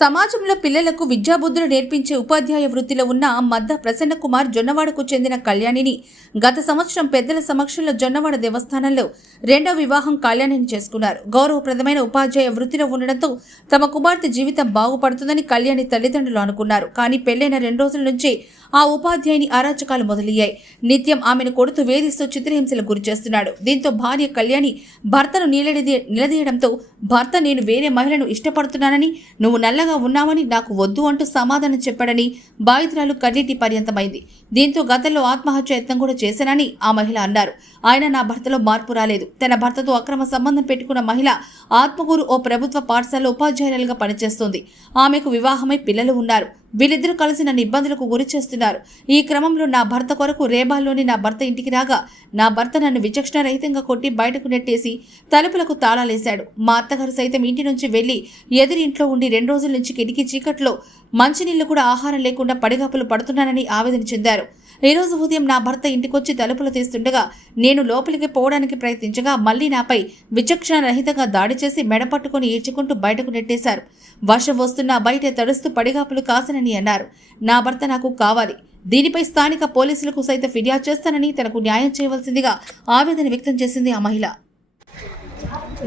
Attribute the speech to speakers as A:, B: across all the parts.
A: సమాజంలో పిల్లలకు విద్యాబుద్ధులు నేర్పించే ఉపాధ్యాయ వృత్తిలో ఉన్న మద్ద ప్రసన్న కుమార్ జొన్నవాడకు చెందిన కళ్యాణిని గత సంవత్సరం పెద్దల సమక్షంలో జొన్నవాడ దేవస్థానంలో రెండో వివాహం కళ్యాణిని చేసుకున్నారు. గౌరవప్రదమైన ఉపాధ్యాయ వృత్తిలో ఉండడంతో తమ కుమార్తె జీవితం బాగుపడుతుందని కళ్యాణి తల్లిదండ్రులు అనుకున్నారు. కానీ పెళ్ళైన రెండు రోజుల నుంచి ఆ ఉపాధ్యాయుని అరాచకాలు మొదలయ్యాయి. నిత్యం ఆమెను కొడుతూ వేధిస్తూ చిత్రహింసలు గురి చేస్తున్నాడు. దీంతో భార్య కళ్యాణి భర్తను నిలదీ నిలదీయడంతో భర్త నేను వేరే మహిళను ఇష్టపడుతున్నానని నువ్వు నల్లగా ఉన్నావని నాకు వద్దు అంటూ సమాధానం చెప్పాడని బాధితురాలు కన్నీటి పర్యంతమైంది. దీంతో గతంలో ఆత్మహత్య యత్నం కూడా చేశానని ఆ మహిళ అన్నారు. ఆయన నా భర్తలో మార్పు రాలేదు. తన భర్తతో అక్రమ సంబంధం పెట్టుకున్న మహిళ ఆత్మకూరు ఓ ప్రభుత్వ పాఠశాలలో ఉపాధ్యాయురాలుగా పనిచేస్తుంది. ఆమెకు వివాహమై పిల్లలు ఉన్నారు. వీళ్ళిద్దరూ కలిసి నన్ను ఇబ్బందులకు గురి చేస్తున్నారు. ఈ క్రమంలో నా భర్త కొరకు రేబాల్లోని నా భర్త ఇంటికి రాగా నా భర్త నన్ను విచక్షణ రహితంగా కొట్టి బయటకు నెట్టేసి తలుపులకు తాళాలేశాడు. మా అత్తగారు సైతం ఇంటి నుంచి వెళ్ళి ఎదురింట్లో ఉండి రెండు రోజుల నుంచి కిటికీ చీకట్లో మంచినీళ్ళు కూడా ఆహారం లేకుండా పడిగాపులు పడుతున్నానని ఆవేదన చెందారు. ఈ రోజు ఉదయం నా భర్త ఇంటికొచ్చి తలుపులు తీస్తుండగా నేను లోపలికి పోవడానికి ప్రయత్నించగా మళ్ళీ నాపై విచక్షణ రహితంగా దాడి చేసి మెడ పట్టుకుని ఈడ్చుకుంటూ బయటకు నెట్టేశారు. వర్షం వస్తున్నా బయట తడుస్తూ పడిగాపులు కాసనని అన్నారు. నా భర్త నాకు కావాలి. దీనిపై స్థానిక పోలీసులకు సైతం ఫిర్యాదు చేస్తానని తనకు న్యాయం చేయవలసిందిగా ఆవేదన వ్యక్తం చేసింది ఆ మహిళ.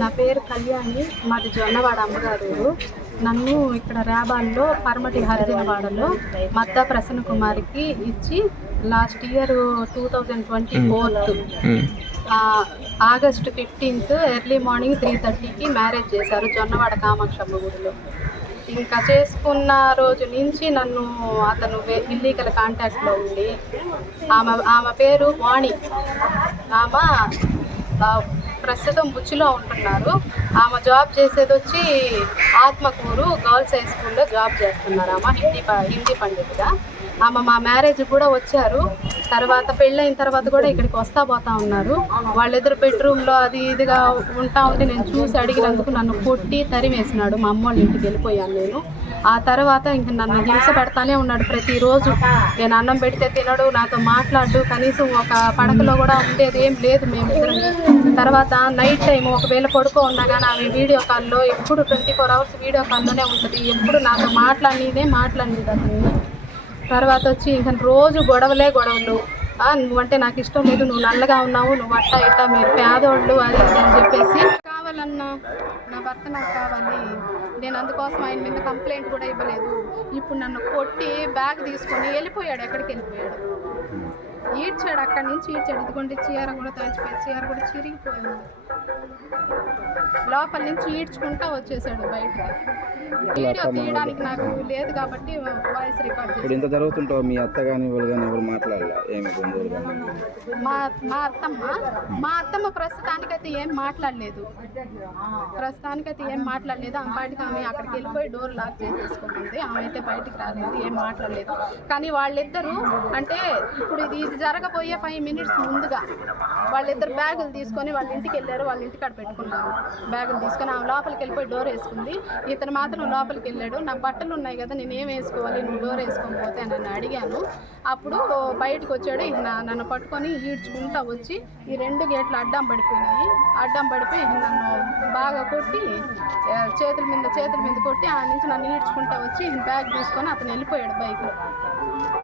B: నా పేరు కళ్యాణి మాది జొన్నవాడ అమ్మగారు. నన్ను ఇక్కడ రేబాల్లో పరమటి హరిజనవాడలో మద్ద ప్రసన్న కుమారికి ఇచ్చి last year two thousand twenty fourth August fifteenth early morning three థర్టీకి మ్యారేజ్ చేశారు జొన్నవాడ కామాక్షమ్మ గుడిలో. ఇంకా చేసుకున్న రోజు నుంచి నన్ను అతను ఇల్లీగల్ కాంటాక్ట్లో ఉండి ఆమె ఆమె పేరు వాణి. ఆమె ప్రస్తుతం బుచ్చిలో ఉంటున్నారు. ఆమె జాబ్ చేసేది వచ్చి ఆత్మకూరు గర్ల్స్ హై స్కూల్లో జాబ్ చేస్తున్నారు ఆమె హిందీ ప- హిందీ పండితుగా ఆమె మా మ్యారేజ్ కూడా వచ్చారు. తర్వాత పెళ్ళైన తర్వాత కూడా ఇక్కడికి వస్తా పోతా ఉన్నారు. వాళ్ళిద్దరు బెడ్రూమ్లో అది ఇదిగా ఉంటా ఉంటే నేను చూసి అడిగినందుకు నన్ను కొట్టి తరిమేసినాడు మా అమ్మ వాళ్ళ ఇంటికి వెళ్ళిపోయాను నేను. ఆ తర్వాత ఇంక నన్ను హింస పెడతానే ఉన్నాడు ప్రతిరోజు. నేను అన్నం పెడితే తినడు నాతో మాట్లాడు కనీసం ఒక పడకలో కూడా ఉండేది ఏం లేదు మేమిద్దరం తర్వాత నైట్ టైం ఒకవేళ పడుకో ఉన్నా కానీ ఆమె వీడియో కాల్లో ఎప్పుడు ట్వంటీ ఫోర్ అవర్స్ వీడియో కాల్లోనే ఉంటుంది. ఎప్పుడు నాతో మాట్లాడినే మాట్లాడింది అతను. తర్వాత వచ్చి ఇంకా రోజు గొడవలే గొడవలు. నువ్వంటే నాకు ఇష్టం లేదు నువ్వు నల్లగా ఉన్నావు నువ్వు అట్ట ఇట్ట మీరు పేదోళ్ళు అది అని చెప్పేసి కావాలన్నా నా భర్త నాకు కావాలి. నేను అందుకోసం ఆయన మీద కంప్లైంట్ కూడా ఇవ్వలేదు. ఇప్పుడు నన్ను కొట్టి బ్యాగ్ తీసుకొని వెళ్ళిపోయాడు ఎక్కడికి వెళ్ళిపోయాడు. ఈడ్చాడు అక్కడి నుంచి ఈడ్చాడు. ఇదిగోండి చీర కూడా తడిచిపోయి చీర కూడా చిరిగిపోయింది. లోపల నుంచి ఈడ్చుకుంటా వచ్చేసాడు బయటకి వీడియో తీయడానికి నాకు లేదు కాబట్టి వాయిస్ రికార్డ్
C: ఇప్పుడు ఇంత జరుగుతుంటో మీ అత్త కానీ వాళ్ళు కానీ ఎవరు మాట్లాడాల? ఏమి
B: మా మా అత్తమ్మ మా అత్తమ్మ ప్రస్తుతానికైతే ఏం మాట్లాడలేదు. ప్రస్తుతానికైతే ఏం మాట్లాడలేదు. ఆమె బయటకు ఆమె అక్కడికి వెళ్ళిపోయి డోర్ లాక్ చేసేసుకుంటుంది. ఆమె అయితే బయటికి రాలేదు ఏం మాట్లాడలేదు. కానీ వాళ్ళిద్దరూ అంటే ఇప్పుడు ఇది ఇది జరగబోయే ఫైవ్ మినిట్స్ ముందుగా వాళ్ళిద్దరు బ్యాగులు తీసుకొని వాళ్ళ ఇంటికి వెళ్ళారు వాళ్ళ ఇంటికాడ పెట్టుకున్నారు. బ్యాగులు తీసుకొని ఆమె లోపలికి వెళ్ళిపోయి డోర్ వేసుకుంది. ఇతను మాత్రం లోపలికి వెళ్ళాడు. నా బట్టలు ఉన్నాయి కదా నేను ఏం వేసుకోవాలి? నువ్వు డోర్ వేసుకొని పోతే అని నన్ను అడిగాను. అప్పుడు బయటకు వచ్చాడు. నన్ను పట్టుకొని ఈడ్చుకుంటా వచ్చి ఈ రెండు గేట్లు అడ్డం పడిపోయినాయి. అడ్డం పడిపోయి నన్ను బాగా కొట్టి చేతుల మీద చేతుల మీద కొట్టి ఆ నుంచి నన్ను ఈడ్చుకుంటా వచ్చి బ్యాగ్ తీసుకొని అతను వెళ్ళిపోయాడు బైక్